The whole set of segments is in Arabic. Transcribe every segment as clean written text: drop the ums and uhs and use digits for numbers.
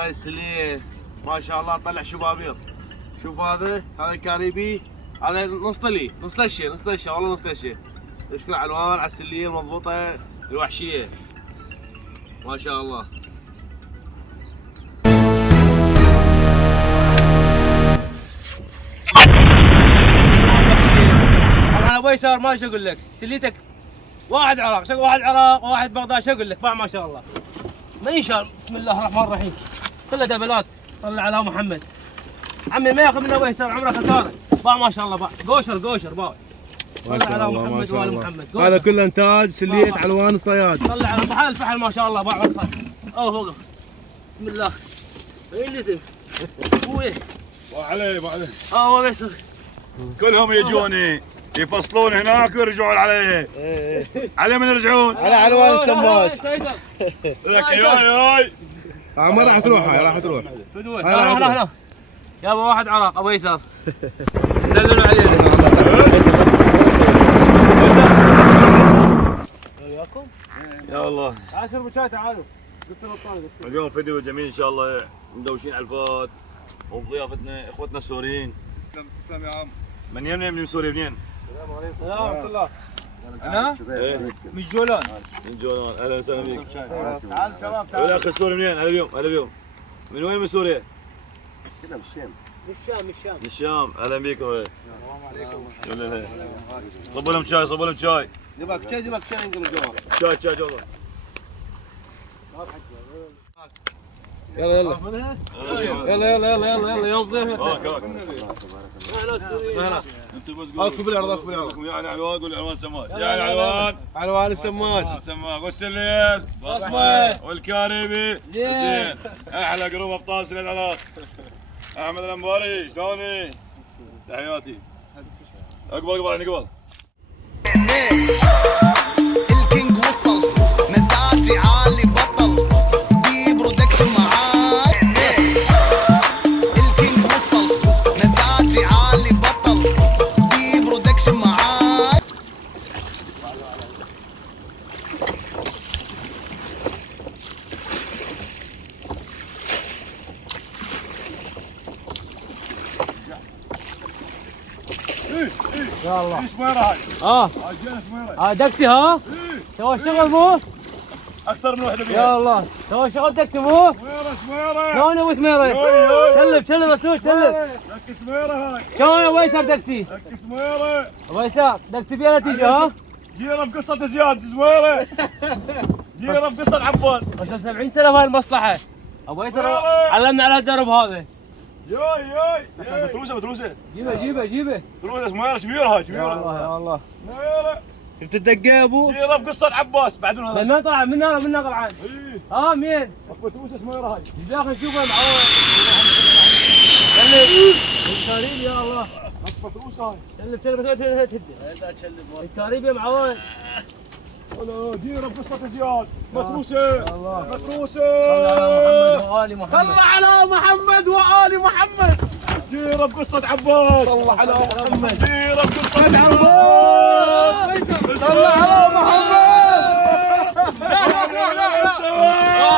على السليه ما شاء الله طلع شبابيط. شوف هذا الكاريبي، هذا نص طلي، نص دشه والله نص دشه. اشكال الوان على السليه المضبوطه الوحشيه ما شاء الله. طبعا ابو يسار ما ايش اقول لك، سليتك واحد عراق، واحد بغداد، شو اقول لك؟ باع ما شاء الله. منشار بسم الله الرحمن الرحيم، كلها دبلات. طلع على محمد عمي، ما ياخذ من ابو يسار، عمره خساره. باع ما شاء الله، باع قوشر باع. طلع على محمد وال محمد. هذا كله انتاج سليه علوان الصياد. طلع على محل الفحل ما شاء الله، باع وصل. فوق بسم الله. وين لزم؟ ابوي وعليه ابو يسار كلهم يجوني يفصلون هناك ويرجعون علي. علي من يرجعون؟ على علوان السماج. لك ياي ما راح تروح، هاي راح تروح. هلا يابا، واحد عراق ابو يسار. دللوا علينا. وياكم؟ يا الله. عاشر بشاي تعالوا. اليوم فيديو جميل ان شاء الله، مدوشين على الفات وبضيافتنا اخوتنا السوريين. تسلم يا عم. من سوريا منين؟ السلام عليكم. ورحمة الله. انا؟ من جولان. من جولان، اهلا وسهلا بك. تعال شباب تعال. والاخ السوري منين؟ هلا بيوم. من وين من سوريا؟ كنا بالشام. من الشام، اهلا بك اخوي. السلام عليكم. صبوا لهم شاي. دبك شاي انقل الجواب. شاي جوا. يلا يوم ضيف. انتم بس اكو بالعرض يعني علوان، قول علوان سماج. يعني علوان السماج. والسليل بصمه والكاريبي زين. احلى قروب ابطال سليل العراق. احمد الانباري شلوني؟ تحياتي. اقبل قبل. الكينج وصل، مزاجي عالي بطل، دي برودكشن معاي. الكينج وصل، مزاجي عالي بطل، دي برودكشن معاي. يا الله. ايش وين هاي؟ جينا سميره. دكتي ها؟ سوى الشغل مو؟ اكثر من وحده يا الله، سوى الشغل دكتي مو؟ سميره. شلون يا ابو سميره؟ سلم رسول سلم. لك سميره هاي. شلون يا ابو يسار دكتي؟ لك سميره. ابو يسار دكتي بيها تيجي ها؟ جينا بقصه زياد سميره. جينا بقصه عباس. بس 70 سنه بهاي المصلحه. ابو يسار علمنا على الدرب هذا. ياي بتروسه. جيبه. تروسه سميره كبيره هاي يا الله. سميره. شفت الدقه يا ابو؟ جينا بقصه عباس بعدون هذا. من طلع منا طلعان. مين؟ اكو تروسه سميره هاي. داخل شوفه معود. سلم. الكريم يا الله. اكو تروسه هاي. سلم هدي. الكريم يا معود. جينا بقصه زياد. متروسه. طلع على محمد وآل محمد. جينا بقصه عباس. الله على محمد. جينا بقصه عباس. طلع على محمد. لا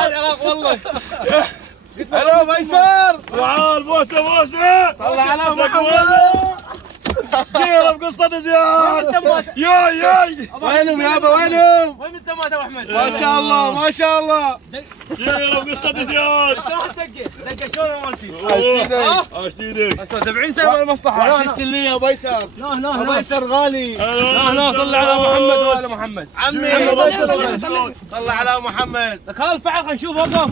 العراق والله. الو ميسر. تعال بوسه. طلع على محمد. جينا بقصه زياد. ياي. وينهم يابا وينهم؟ وين التمات يا ابو احمد؟ ما شاء الله. جينا بقصه زياد. دقه شلون يا مالتي؟ اشتيدك. 70 سنه بالمصلحه. وحش السليه يا ابو يسار. ابو يسار غالي. لا صل على محمد وآل محمد. عمي طلع على محمد. لك هذا الفعل خلينا نشوف وقف.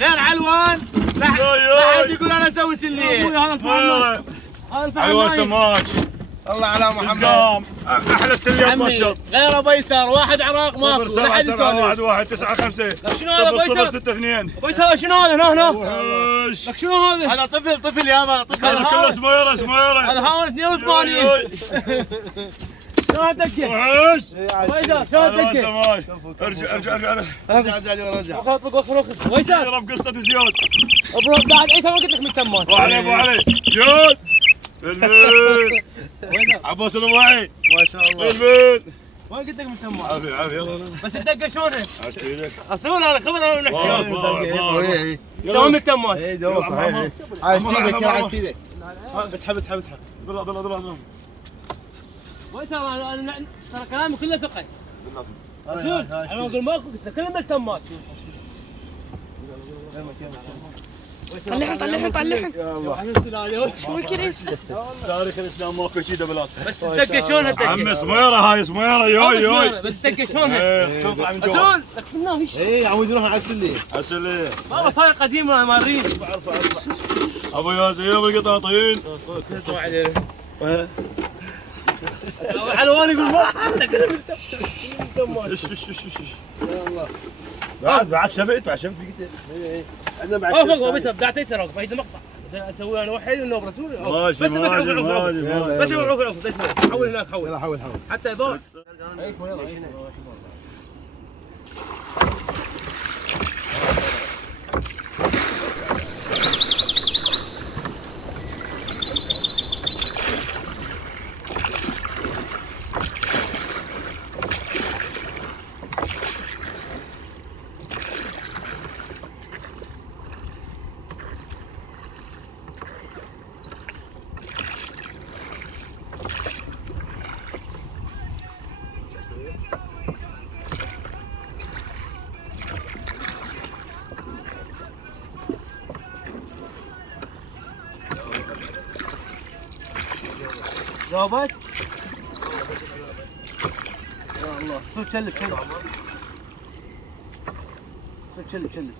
غير علوان لا احد يقول انا اسوي سليه. هذا الفعل علوان سماج. الله على محمد. احلى سليه مبشر. غير ابو يسار، واحد عراق ماكو. 071 شنو هذا ابو يسار؟ 0062. ابو يسار شنو هذا هنا؟ لك شنو هذا؟ هذا طفل يابا طفل. هذا كله سميره. هذا هاون 82. شلون الدقه؟ وحش. ابو يسار شلون الدقه؟ ارجع. اخذ ابو يسار. جرب قصه زياد. ابو بعد عيسى ما قلت لك من تمات. ابو علي جود. بالبيت. عباس الرباعي. ما شاء الله. بالبيت. ما قلت لك من تمات. عافية يلا. بس الدقه شلونها؟ عشتيلك. اصور انا خبر انا ونحكي. تمام التمات. اي جو صحيح. عايش ايدك عايش ايدك. اسحب اسحب اسحب. ضل ويسر انا ترى كلامي كله ثقه. رسول انا اقول ماكو قلت لك كلمه التمات. طلعهم يا الله. شو الكريم؟ تاريخ الاسلام ماكو شيء دبلات. بس الدقه شلونها الدقه؟ عم سميره هاي سميره ياي بس الدقه شلونها؟ شوف عم جوا رسول لك منها وش؟ اي عمود يروح على السلي. عسلية بابا صاير قديم ما نريد. ابو ياسين بالقطاطين حلوان يقول ما بعد شفت فيك عندنا بعد. فوق بس بدأت ترى فايده مقطع اسوي انا وحيد انه برسول ماشي ماشي بس عقب حول هناك حول يلا حول حول. حتى يضوع جاوبت؟ يا الله شوف شلف شلف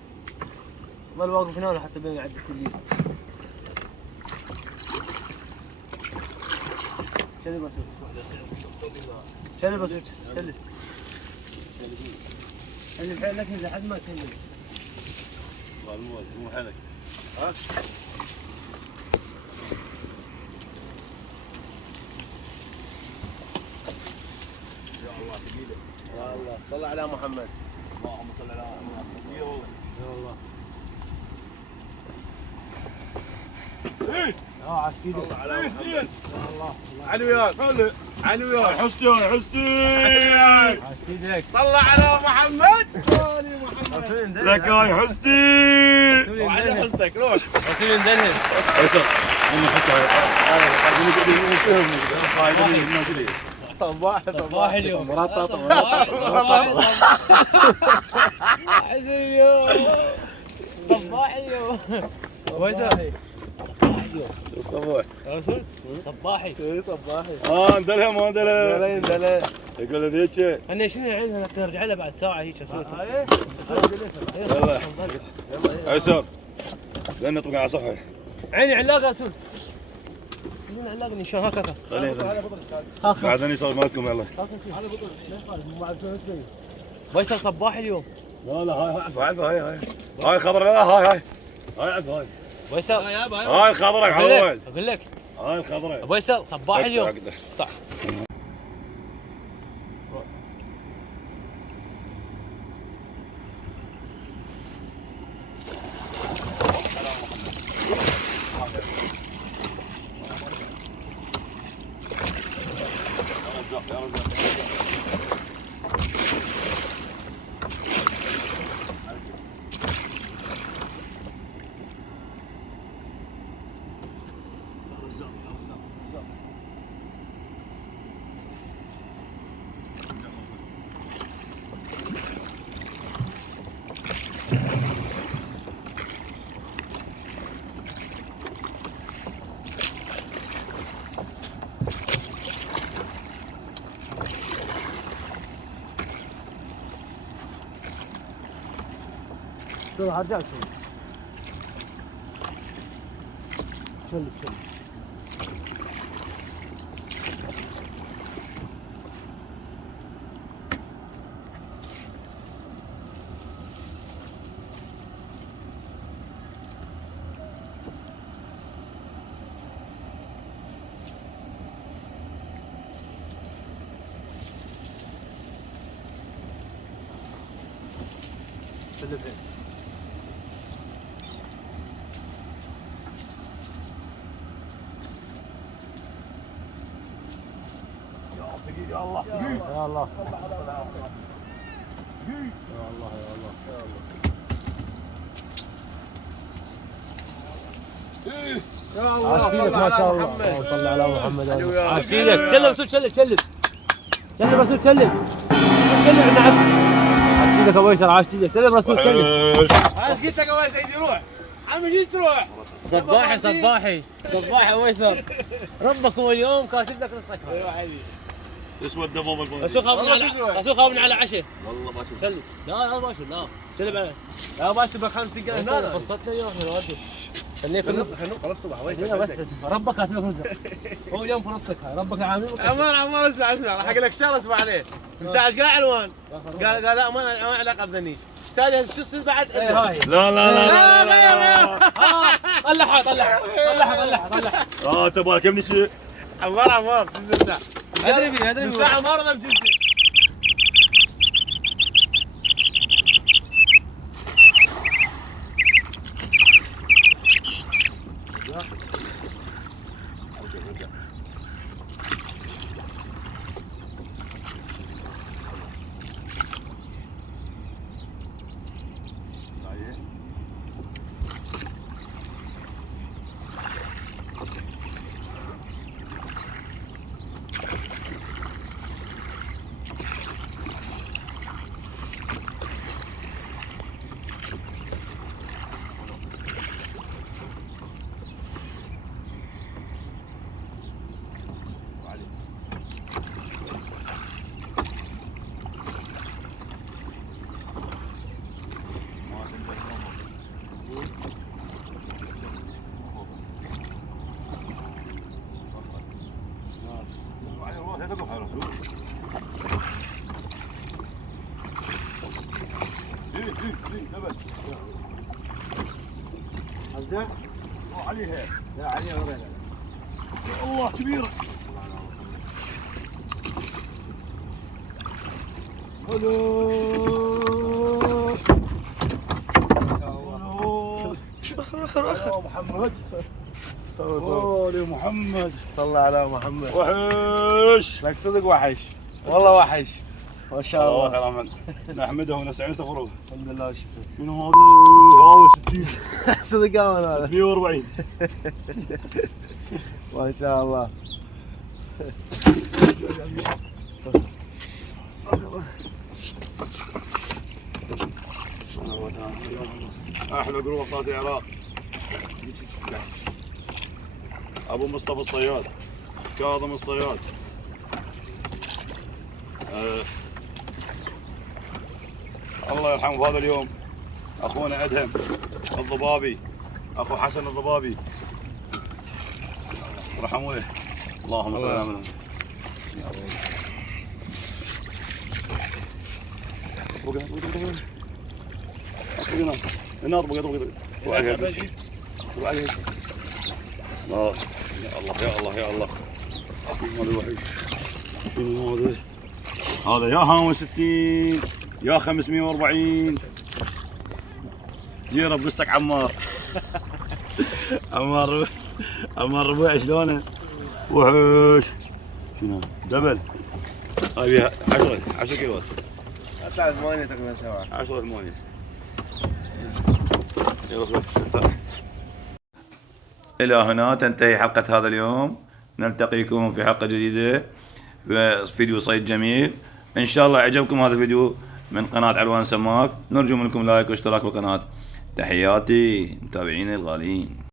ظل واقف هنا حتى بين عند السليم شلف بس شلف لك لحد ما تشلف مو حلك يا الله صل على محمد. اللهم صل على محمد. يا الله. علي وياك علي وياك. حسني طلع على محمد. علي محمد. لك يا حسني وعلى حسك روح. رسول يندلل صباح اليوم صباح اليوم ويسر صباح رسول صباحي صباحي. اندلها ما اندلها دلال. يقول ذيك انا شنو عندنا نرجع له بعد ساعه هيك رسول يلا عسر لان نطبق على صفحه عيني علاقه رسول عيني علاقه شلون هكذا بعدين يصير مالكم يلا ويسر صباح اليوم لا هاي خضرة لا هاي هاي ويسر هاي خضرة حول اقول لك هاي الخضرة ابو ويسر صباح اليوم طح شوف هرجع شلف يا الله يا الله يا الله صل ما على شاء الله. محمد. صل على محمد. عاش ايدك. كلم رسول، كلم كلم كلم رسول، كلم كلم. نعم عاش ايدك ابو يسار، عاش ايدك. كلم رسول، كلم. ايش قلت لك يا سيدي؟ روح عمي، جيت تروح. صباحي صباحي صباحي ابو يسار. ربك هو اليوم كاتب لك رزقك. ايوه حبيبي. اسود دبوب البنزين. رسول خابنا على عشاء. والله ما شفت. خلي لا باشا لا كلم عليه. يا باشا بخمس دقائق هنا. بسطنا اياه احنا نودي. خليك خلوق الصبح بس ربك كاتب لك رزق. هو اليوم فرصتك هاي، ربك عامل. عمار اسمع راح اقول لك شغله اسمع عليه. من ساعه ايش قال عنوان؟ قال لا ما علاقه بذنيش. احتاج شو يصير بعد؟ هاي لا لا لا غير طلعها طلعها طلعها طلعها. تبغى كم شيء. عمار تجلسنا. ادري من ساعه مرضى بجلسه. عليها لا عليها ولا الله كبيرة. محمد يا محمد صلى على محمد. وحش. لك صدق وحش والله وحش ما شاء الله الله. خير عمل. نحمده ونستعينه. الحمد لله والشكر. شنو هذا 60 صدق هذا 140. ما شاء الله. احلى قروب طاس العراق. ابو مصطفى الصياد، كاظم الصياد، الله يرحمه. هذا اليوم اخونا ادهم الضبابي، اخو حسن الضبابي، رحموه. اللهم صل على محمد. النار بقى يا الله يا الله. شنو هذا؟ هذا يا 65 يا 540. يرب قصتك عمار. عمار ربيع شلونه؟ وحش. شنو دبل؟ هاي 10 كيلوات. اطلع 8 تقريبا سوا. 10 8. إلى هنا تنتهي حلقة هذا اليوم. نلتقيكم في حلقة جديدة وفيديو صيد جميل. إن شاء الله عجبكم هذا الفيديو من قناة علوان سماك. نرجو منكم لايك واشتراك بالقناة. تحياتي متابعيني الغاليين.